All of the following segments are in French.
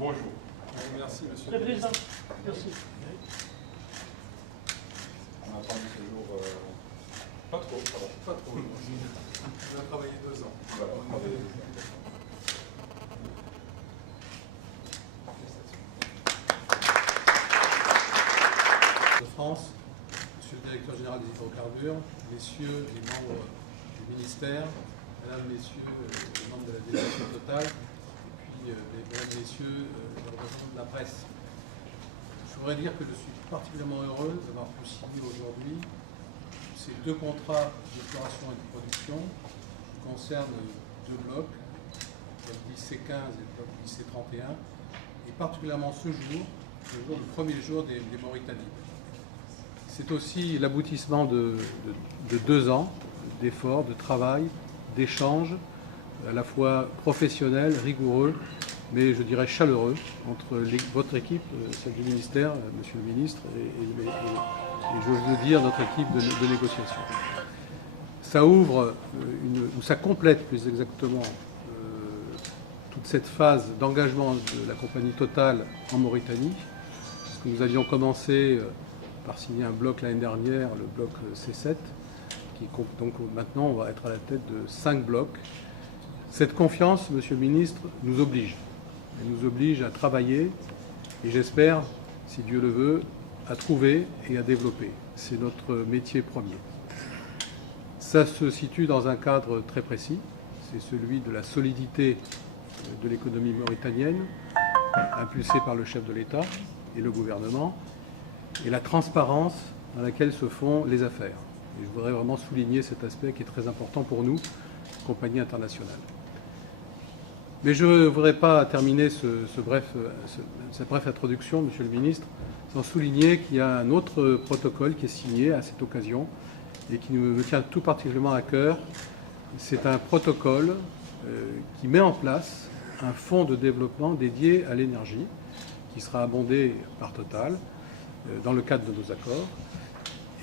bonjour. Merci, monsieur Le président. Merci. On a attendu ce jour pas trop, ça va. Pas trop. On a travaillé 2 ans. Voilà, on a travaillé 2 ans. De France, monsieur le directeur général des hydrocarbures, messieurs les membres du ministère, mesdames, messieurs les membres de la délégation Total, et puis mesdames, messieurs les représentants de la presse. Je voudrais dire que je suis particulièrement heureux d'avoir pu signer aujourd'hui ces 2 contrats d'exploration et de production qui concernent 2 blocs, le bloc 10C15 et le bloc 10C31, et particulièrement ce jour, le premier jour des Mauritaniens. C'est aussi l'aboutissement de 2 ans d'efforts, de travail, d'échanges, à la fois professionnels, rigoureux, mais je dirais chaleureux, entre votre équipe, celle du ministère, monsieur le ministre, et j'ose le dire, notre équipe de négociation. Ça ouvre, ou ça complète plus exactement, toute cette phase d'engagement de la compagnie Total en Mauritanie, puisque nous avions commencé par signer un bloc l'année dernière, le bloc C7, donc maintenant on va être à la tête de 5 blocs. Cette confiance, monsieur le ministre, nous oblige. Elle nous oblige à travailler et j'espère, si Dieu le veut, à trouver et à développer. C'est notre métier premier. Ça se situe dans un cadre très précis, c'est celui de la solidité de l'économie mauritanienne, impulsée par le chef de l'État et le gouvernement, et la transparence dans laquelle se font les affaires. Et je voudrais vraiment souligner cet aspect qui est très important pour nous, compagnie internationale. Mais je ne voudrais pas terminer cette brève introduction, monsieur le ministre, sans souligner qu'il y a un autre protocole qui est signé à cette occasion et qui me tient tout particulièrement à cœur. C'est un protocole qui met en place un fonds de développement dédié à l'énergie, qui sera abondé par Total dans le cadre de nos accords,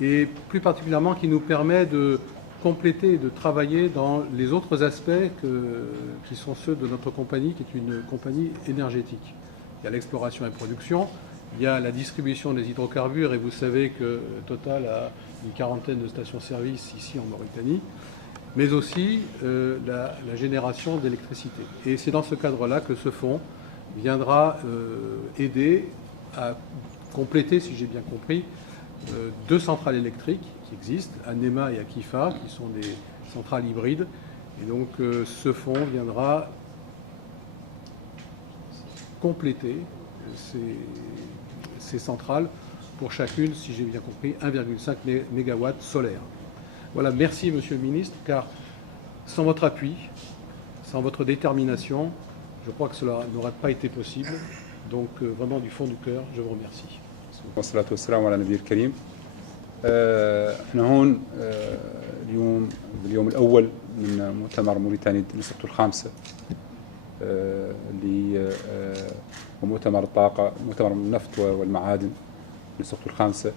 et plus particulièrement qui nous permet de compléter et de travailler dans les autres aspects qui sont ceux de notre compagnie, qui est une compagnie énergétique. Il y a l'exploration et production, il y a la distribution des hydrocarbures, et vous savez que Total a une 40aine de stations-service ici en Mauritanie, mais aussi la génération d'électricité. Et c'est dans ce cadre-là que ce fonds viendra aider à compléter, si j'ai bien compris, 2 centrales électriques qui existent, à Nema et à Kifa, qui sont des centrales hybrides. Et donc ce fonds viendra compléter ces centrales pour chacune, si j'ai bien compris, 1,5 MW solaire. Voilà, merci monsieur le ministre, car sans votre appui, sans votre détermination, je crois que cela n'aurait pas été possible. Donc vraiment du fond du cœur, je vous remercie. والصلاة والسلام على النبي الكريم. احنا هون اليوم الأول من مؤتمر موريتاني للنسخة الخامسة اللي هو مؤتمر الطاقة، مؤتمر النفط والمعادن للنسخة الخامسة.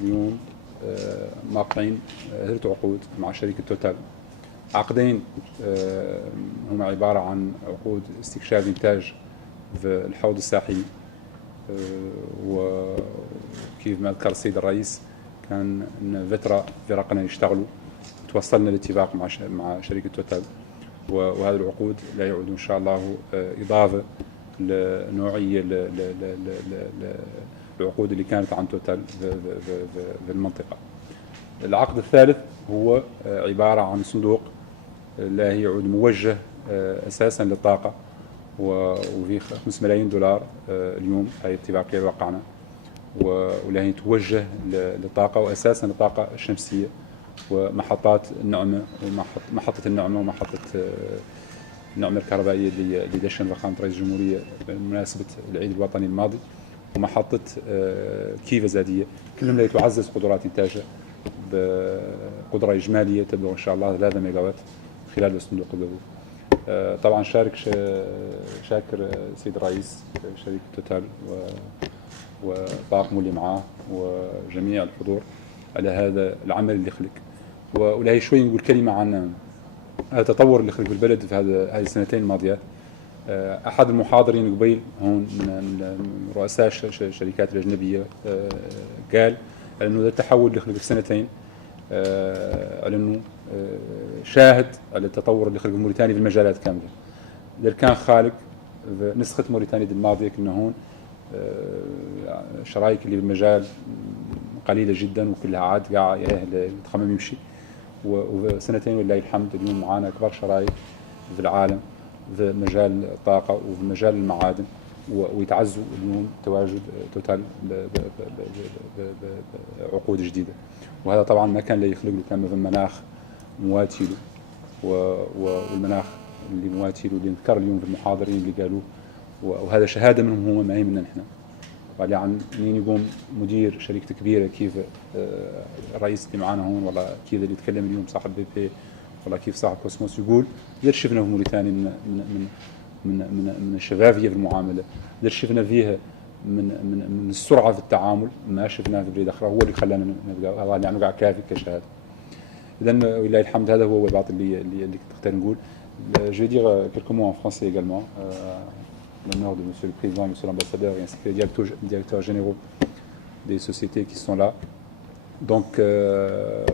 اليوم موقعين 3 عقود مع شركة توتال. عقدين هما عبارة عن عقود استكشاف إنتاج في الحوض الساحلي، وكيف ما ذكر السيد الرئيس كان ان فتره فرقنا يشتغلوا، توصلنا لاتفاق مع شركه توتال، وهذه العقود لا يعود ان شاء الله اضافه لنوعيه العقود اللي كانت عن توتال في المنطقه. العقد الثالث هو عباره عن صندوق لا يعود موجه اساسا للطاقه، وفي 5 ملايين دولار اليوم هاي اتفاقيه وقعنا، ولا هي توجه للطاقه واساسا الطاقه الشمسيه ومحطات النعمه ومحطه النعمه ومحطه النعمه الكهربائيه اللي دشن فخامه رئيس الجمهوريه بمناسبه العيد الوطني الماضي، ومحطه كيفا زاديه، كلهم لا تعزز قدرات انتاجها بقدره اجماليه تبلغ ان شاء الله 3 ميجا وات خلال الصندوق الضوئي. طبعا شاكر السيد الرئيس شركة توتال وطاقمه اللي معاه وجميع الحضور على هذا العمل اللي خلق. ولهي شوي نقول كلمة عن التطور اللي خلق بالبلد في هذه السنتين الماضيات. أحد المحاضرين قبيل هون من رؤساء الشركات الأجنبية قال أنه هذا التحول اللي خلق في سنتين على أنه شاهد على التطور اللي خلق موريتانيا في المجالات كاملة. إذا كان خالق نسخة موريتانيا الماضية كنا هون شرايك اللي بالمجال قليلة جدا وكلها عاد قاعد يتخمم يمشي، وسنتين ولله الحمد اليوم معانا أكبر شرايك في العالم في مجال الطاقة وفي مجال المعادن، ويتعزوا اليوم تواجد توتال بعقود جديدة. وهذا طبعا ما كان لا يخلق له كان في المناخ مواتي له والمناخ اللي مواتي له اللي نذكر اليوم في المحاضرين اللي قالوه، وهذا شهادة منهم هو ما هي مننا نحن. يعني مين يقوم مدير شركة كبيرة كيف الرئيس اللي معانا هون والله كيف اللي يتكلم اليوم صاحب بي بي والله كيف صاحب كوسموس يقول غير شفنا في موريتانيا من الشفافية في المعاملة، غير شفنا فيها من السرعة في التعامل ما شفناه في بلاد أخرى، هو اللي خلانا نبقى هذا يعني نقع كافي كشهادة. إذا ولله الحمد هذا هو البعض اللي كنت اختار نقول. Je vais dire quelques mots en français également. L'honneur de Monsieur le Président et Monsieur l'Ambassadeur et ainsi que les directeurs généraux des sociétés qui sont là. Donc,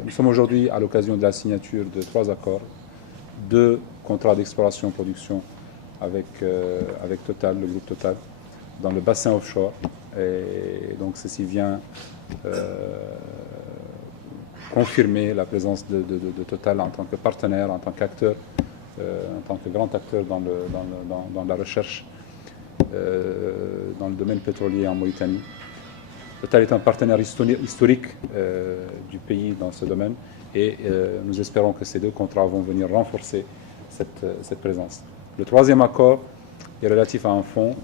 nous sommes aujourd'hui à l'occasion de la signature de 3 accords, 2 contrats d'exploration-production avec Total, le groupe Total, dans le bassin offshore. Et donc, ceci vient confirmer la présence de Total en tant que partenaire, en tant qu'acteur, en tant que grand acteur dans la recherche dans le domaine pétrolier en Mauritanie. Total est un partenaire historique du pays dans ce domaine et nous espérons que ces 2 contrats vont venir renforcer cette présence. Le 3e accord est relatif à un fonds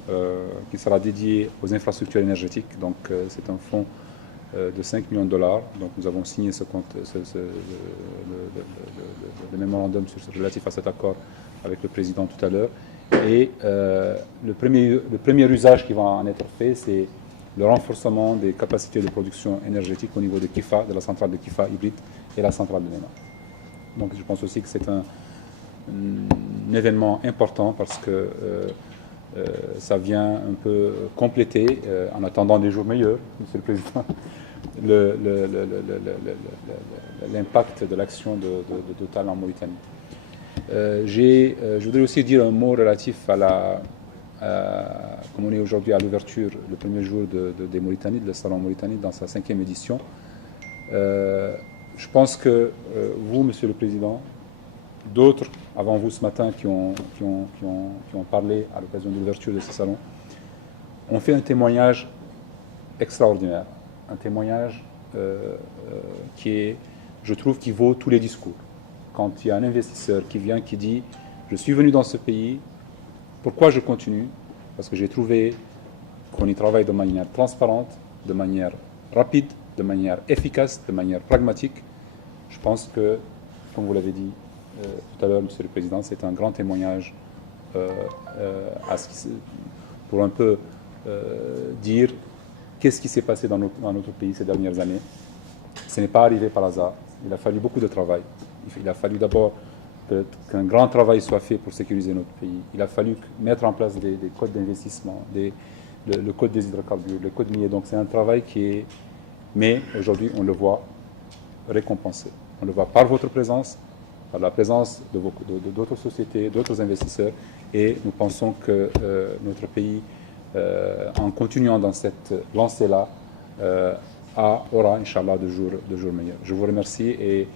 qui sera dédié aux infrastructures énergétiques. Donc c'est un fonds de 5 millions de dollars. Donc nous avons signé le mémorandum relatif à cet accord avec le président tout à l'heure. Et le premier usage qui va en être fait, c'est le renforcement des capacités de production énergétique au niveau de Kifa, de la centrale de Kifa hybride et la centrale de Nema. Donc je pense aussi que c'est un événement important parce que ça vient un peu compléter, en attendant des jours meilleurs, Monsieur le Président, l'impact de l'action de Total en Mauritanie. Je voudrais aussi dire un mot relatif comme on est aujourd'hui à l'ouverture, le premier jour des Mauritanie, de Salon Mauritanie, dans sa 5e édition. Je pense que vous, Monsieur le Président, d'autres avant vous ce matin qui ont parlé à l'occasion de l'ouverture de ce salon, ont fait un témoignage extraordinaire, un témoignage je trouve, qui vaut tous les discours. Quand il y a un investisseur qui vient, qui dit « Je suis venu dans ce pays, pourquoi je continue ?» Parce que j'ai trouvé qu'on y travaille de manière transparente, de manière rapide, de manière efficace, de manière pragmatique. Je pense que, comme vous l'avez dit tout à l'heure, Monsieur le Président, c'est un grand témoignage pour un peu dire qu'est-ce qui s'est passé dans notre pays ces dernières années. Ce n'est pas arrivé par hasard. Il a fallu beaucoup de travail. Il a fallu d'abord qu'un grand travail soit fait pour sécuriser notre pays. Il a fallu mettre en place des codes d'investissement, le code des hydrocarbures, le code minier. Donc c'est un travail qui est... Mais aujourd'hui, on le voit récompensé. On le voit par votre présence, par la présence d'autres sociétés, d'autres investisseurs. Et nous pensons que notre pays, en continuant dans cette lancée-là, aura, Inch'Allah, de jours meilleurs. Je vous remercie et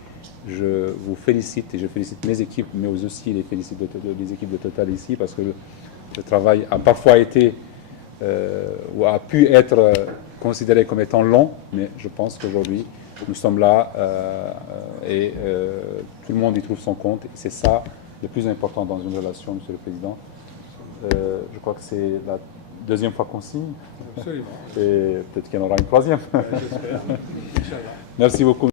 je vous félicite, et je félicite mes équipes, mais aussi les équipes de Total ici, parce que le travail a parfois été, ou a pu être considéré comme étant long, mais je pense qu'aujourd'hui, nous sommes là et tout le monde y trouve son compte. Et c'est ça le plus important dans une relation, Monsieur le Président. Je crois que c'est la 2e fois qu'on signe. Absolument. Et peut-être qu'il y en aura une 3e. J'espère. Inch'Allah. Merci beaucoup.